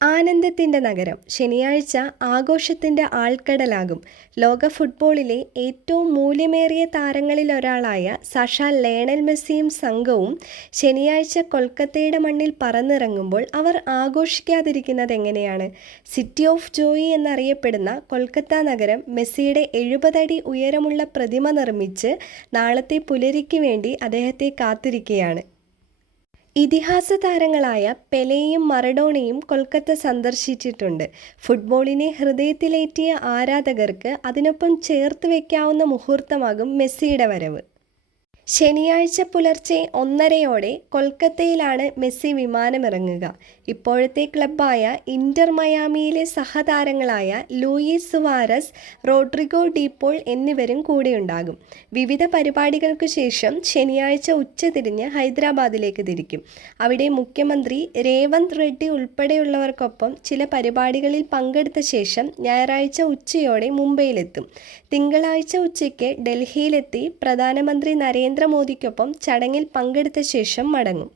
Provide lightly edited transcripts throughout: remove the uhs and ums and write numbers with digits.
ആനന്ദത്തിൻ്റെ നഗരം ശനിയാഴ്ച ആഘോഷത്തിൻ്റെ ആൾക്കടലാകും. ലോക ഫുട്ബോളിലെ ഏറ്റവും മൂല്യമേറിയ താരങ്ങളിലൊരാളായ സാക്ഷാൽ ലയണൽ മെസ്സിയും സംഘവും ശനിയാഴ്ച കൊൽക്കത്തയുടെ മണ്ണിൽ പറന്നിറങ്ങുമ്പോൾ അവർ ആഘോഷിക്കാതിരിക്കുന്നതെങ്ങനെയാണ്? സിറ്റി ഓഫ് ജോയ് എന്നറിയപ്പെടുന്ന കൊൽക്കത്ത നഗരം മെസ്സിയുടെ 70 അടി ഉയരമുള്ള പ്രതിമ നിർമ്മിച്ച് നാളത്തെ പുലരിക്ക് വേണ്ടി അദ്ദേഹത്തെ കാത്തിരിക്കുകയാണ്. ഇതിഹാസ താരങ്ങളായ പെലെയും മറഡോണയും കൊൽക്കത്ത സന്ദർശിച്ചിട്ടുണ്ട്. ഫുട്ബോളിനെ ഹൃദയത്തിലേറ്റിയ ആരാധകർക്ക് അതിനൊപ്പം ചേർത്ത് വയ്ക്കാവുന്ന മുഹൂർത്തമാകും മെസ്സിയുടെ വരവ്. ശനിയാഴ്ച പുലർച്ചെ 1:30 കൊൽക്കത്തയിലാണ് മെസ്സി വിമാനമിറങ്ങുക. ഇപ്പോഴത്തെ ക്ലബ്ബായ ഇന്റർ മയാമിയിലെ സഹതാരങ്ങളായ ലൂയിസ് സുവാരസ്, റോഡ്രിഗോ ഡീപോൾ എന്നിവരും കൂടെയുണ്ടാകും. വിവിധ പരിപാടികൾക്കു ശേഷം ശനിയാഴ്ച ഉച്ചതിരിഞ്ഞ് ഹൈദരാബാദിലേക്ക് തിരിക്കും. അവിടെ മുഖ്യമന്ത്രി രേവന്ത് റെഡ്ഡി ഉൾപ്പെടെയുള്ളവർക്കൊപ്പം ചില പരിപാടികളിൽ പങ്കെടുത്ത ശേഷം ഞായറാഴ്ച ഉച്ചയോടെ മുംബൈയിലെത്തും. തിങ്കളാഴ്ച ഉച്ചയ്ക്ക് ഡൽഹിയിലെത്തി പ്രധാനമന്ത്രി നരേന്ദ്രമോദിക്കൊപ്പം ചടങ്ങിൽ പങ്കെടുത്ത ശേഷം മടങ്ങും.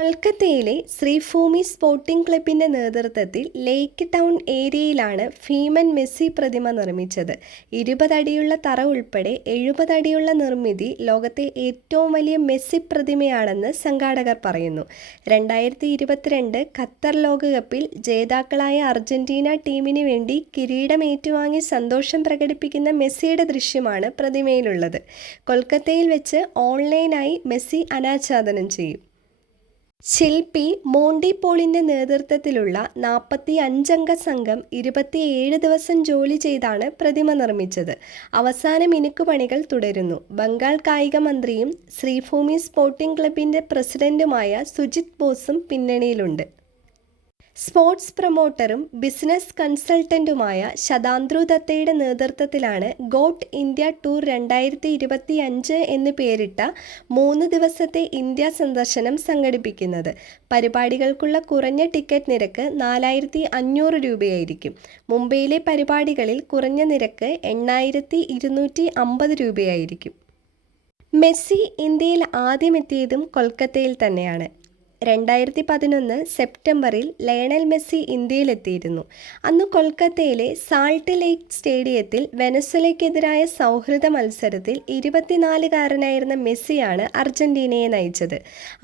കൊൽക്കത്തയിലെ ശ്രീഭൂമി സ്പോർട്ടിംഗ് ക്ലബിൻ്റെ നേതൃത്വത്തിൽ ലേക്ക് ടൗൺ ഏരിയയിലാണ് ഭീമൻ മെസ്സി പ്രതിമ നിർമ്മിച്ചത്. 20 അടിയുള്ള തറ ഉൾപ്പെടെ 70 അടിയുള്ള നിർമ്മിതി ലോകത്തെ ഏറ്റവും വലിയ മെസ്സി പ്രതിമയാണെന്ന് സംഘാടകർ പറയുന്നു. 2022 ഖത്തർ ലോകകപ്പിൽ ജേതാക്കളായ അർജന്റീന ടീമിന് വേണ്ടി കിരീടം ഏറ്റുവാങ്ങി സന്തോഷം പ്രകടിപ്പിക്കുന്ന മെസ്സിയുടെ ദൃശ്യമാണ് പ്രതിമയിലുള്ളത്. കൊൽക്കത്തയിൽ വെച്ച് ഓൺലൈനായി മെസ്സി അനാച്ഛാദനം ചെയ്യും. ശില്പി മോണ്ടി പോളിൻ്റെ നേതൃത്വത്തിലുള്ള 45 അംഗ സംഘം 27 ദിവസം ജോലി ചെയ്താണ് പ്രതിമ നിർമ്മിച്ചത്. അവസാന മിനുക്കുപണികൾ തുടരുന്നു. ബംഗാൾ കായിക മന്ത്രിയും ശ്രീഭൂമി സ്പോർട്ടിംഗ് ക്ലബിൻ്റെ പ്രസിഡന്റുമായ സുജിത് ബോസും പിന്നണിയിലുണ്ട്. സ്പോർട്സ് പ്രൊമോട്ടറും ബിസിനസ് കൺസൾട്ടന്റുമായ ശതാന്ത്രു ദത്തയുടെ നേതൃത്വത്തിലാണ് ഗോട്ട് ഇന്ത്യ ടൂർ 2025 എന്ന് പേരിട്ട 3 ദിവസത്തെ ഇന്ത്യ സന്ദർശനം സംഘടിപ്പിക്കുന്നത്. പരിപാടികൾക്കുള്ള കുറഞ്ഞ ടിക്കറ്റ് നിരക്ക് 4500 രൂപയായിരിക്കും. മുംബൈയിലെ പരിപാടികളിൽ കുറഞ്ഞ നിരക്ക് 8250 രൂപയായിരിക്കും. മെസ്സി ഇന്ത്യയിൽ ആദ്യമെത്തിയതും കൊൽക്കത്തയിൽ തന്നെയാണ്. 2011 സെപ്റ്റംബറിൽ ലയണൽ മെസ്സി ഇന്ത്യയിലെത്തിയിരുന്നു. അന്ന് കൊൽക്കത്തയിലെ സാൾട്ട് ലേക്ക് സ്റ്റേഡിയത്തിൽ വെനസ്വലയ്ക്കെതിരായ സൗഹൃദ മത്സരത്തിൽ 24-കാരനായിരുന്ന മെസ്സിയാണ് അർജന്റീനയെ നയിച്ചത്.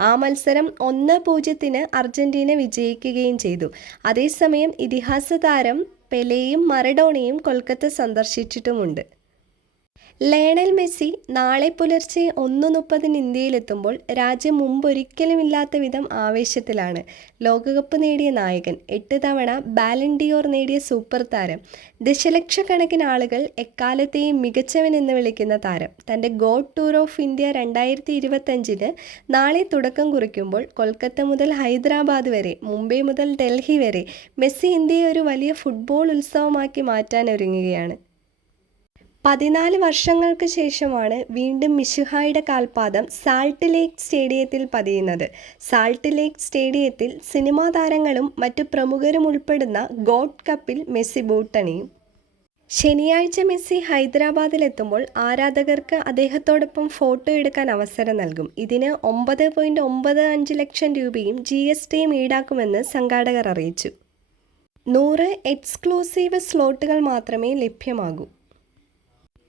ആ മത്സരം 1-0 അർജന്റീന വിജയിക്കുകയും ചെയ്തു. അതേസമയം ഇതിഹാസ താരം പെലെയും മറഡോണയും കൊൽക്കത്ത സന്ദർശിച്ചിട്ടുമുണ്ട്. ലയണൽ മെസ്സി നാളെ പുലർച്ചെ 1:30 ഇന്ത്യയിലെത്തുമ്പോൾ രാജ്യം മുമ്പൊരിക്കലുമില്ലാത്ത വിധം ആവേശത്തിലാണ്. ലോകകപ്പ് നേടിയ നായകൻ, 8 തവണ ബാലൺ ഡിയോർ നേടിയ സൂപ്പർ താരം, ദശലക്ഷക്കണക്കിന് ആളുകൾ എക്കാലത്തെയും മികച്ചവനെന്ന് വിളിക്കുന്ന താരം തൻ്റെ ഗോഡ് ടൂർ ഓഫ് ഇന്ത്യ 2025 നാളെ തുടക്കം കുറിക്കുമ്പോൾ കൊൽക്കത്ത മുതൽ ഹൈദരാബാദ് വരെ, മുംബൈ മുതൽ ഡൽഹി വരെ മെസ്സി ഇന്ത്യയെ ഒരു വലിയ ഫുട്ബോൾ ഉത്സവമാക്കി മാറ്റാനൊരുങ്ങുകയാണ്. 14 വർഷങ്ങൾക്ക് ശേഷമാണ് വീണ്ടും മിശിഹായുടെ കാൽപാദം സാൾട്ട് ലേക്ക് സ്റ്റേഡിയത്തിൽ പതിയുന്നത്. സാൾട്ട് ലേക്ക് സ്റ്റേഡിയത്തിൽ സിനിമാ താരങ്ങളും മറ്റു പ്രമുഖരും ഉൾപ്പെടുന്ന ഗോഡ് കപ്പിൽ മെസ്സി ബൂട്ടണിയും. ശനിയാഴ്ച മെസ്സി ഹൈദരാബാദിലെത്തുമ്പോൾ ആരാധകർക്ക് അദ്ദേഹത്തോടൊപ്പം ഫോട്ടോ എടുക്കാൻ അവസരം നൽകും. ഇതിന് 9.95 ലക്ഷം രൂപയും GSTയും ഈടാക്കുമെന്ന് സംഘാടകർ അറിയിച്ചു. 100 എക്സ്ക്ലൂസീവ് സ്ലോട്ടുകൾ മാത്രമേ ലഭ്യമാകൂ.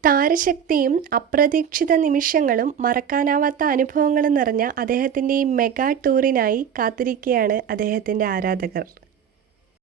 താരശക്തിയും അപ്രതീക്ഷിത നിമിഷങ്ങളും മറക്കാനാവാത്ത അനുഭവങ്ങളും നിറഞ്ഞ അദ്ദേഹത്തിൻ്റെ ഈ മെഗാ ടൂറിനായി കാത്തിരിക്കുകയാണ് അദ്ദേഹത്തിൻ്റെ ആരാധകർ.